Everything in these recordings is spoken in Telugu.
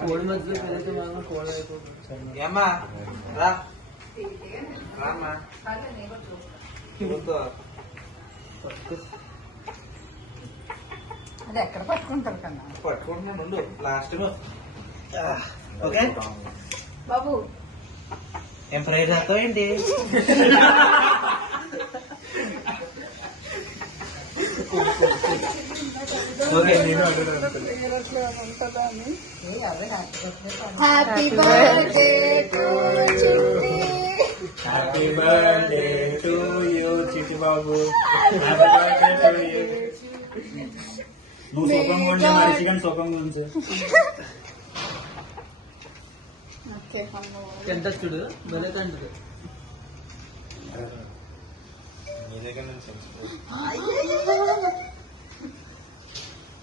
కోడి మధ్యలో పెరిగితే మాత్రం కోడి అయిపోతుంది ఏమ్మా? రా. రామ్మా. అది ఎక్కడ పట్టుకుంటారు కన్నా? పట్టుకుంటున్నాను ఉండు. Last okay? బాబు. ఏం ఫ్రై చేస్తావు ఏంటి ఓకే నేను happy birthday to Chitti happy birthday to you Chitti బాబు నువ్వు సుఖంగా ఉండే మనిషి కానీ సుఖంగా ఉంచు ఓకే అమ్మో. ఎంత చూడు? భలే తండ్రి నీ దగ్గర నుంచి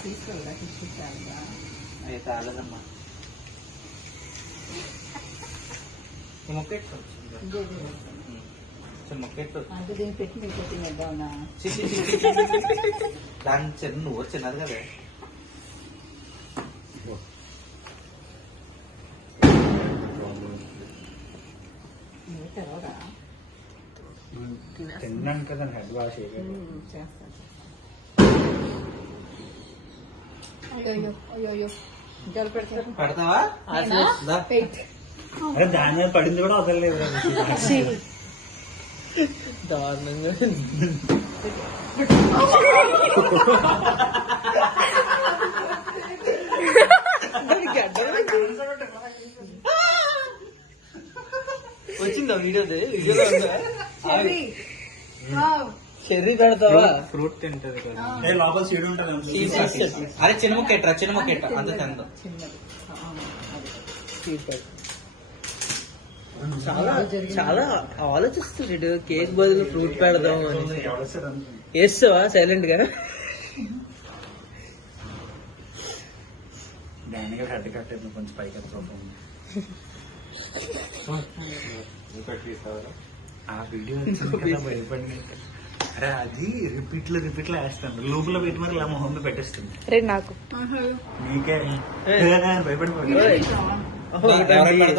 తీసుకెళ్ళా టిష్యూ చాలా అది చాలదమ్మా ఈ ముక్క ఎట్టు? చిన్న ముక్క ఎట్టు? అంటే దీన్ని పెట్టి మీకు పెట్టి ఇద్దామన్నా చి, చి, చి, చి, చి, చి, చి, చి. దాని చిన్న నువ్వు చిన్నది కదా నువ్వు తెరవరా తిన్నాను కదా హెడ్ వాష్ చేయలేదు చేస్తాను అయ్యో అయ్యో అయ్యో అయ్యో జలు పెడతారు పెడతావా దా. వెయిట్ అరే దాని మీద పడింది కూడా వదలలేదు దారుణంగా దాని గడ్డంలో వచ్చిందా వీడియోది వీడియోలో ఉందా చెర్రీ పెడతావా? ఫ్రూట్ తింటది కదా. ఏ లోపల ఉంటుంది ఇచ్చేది. అరే చిన్న ముక్క ఎట్రా చిన్న ముక్క ఎట్రా? అంత తిందాం. చాలా చాలా ఆలోచిస్తున్నాడు కేక్ బదులు ఫ్రూట్ పెడదాం అని. వేస్తావా సైలెంట్గా? హెడ్ కట్టేది కొంచెం పైకి. ఆ వీడియో అరే అది రిపీట్లో రిపీట్లో వేస్తాను. లోపల పెట్టి మరి ఇలా మొహం పెట్టేస్తుంది. ఆహా. నీకే. ఏ. భయపడిపోయి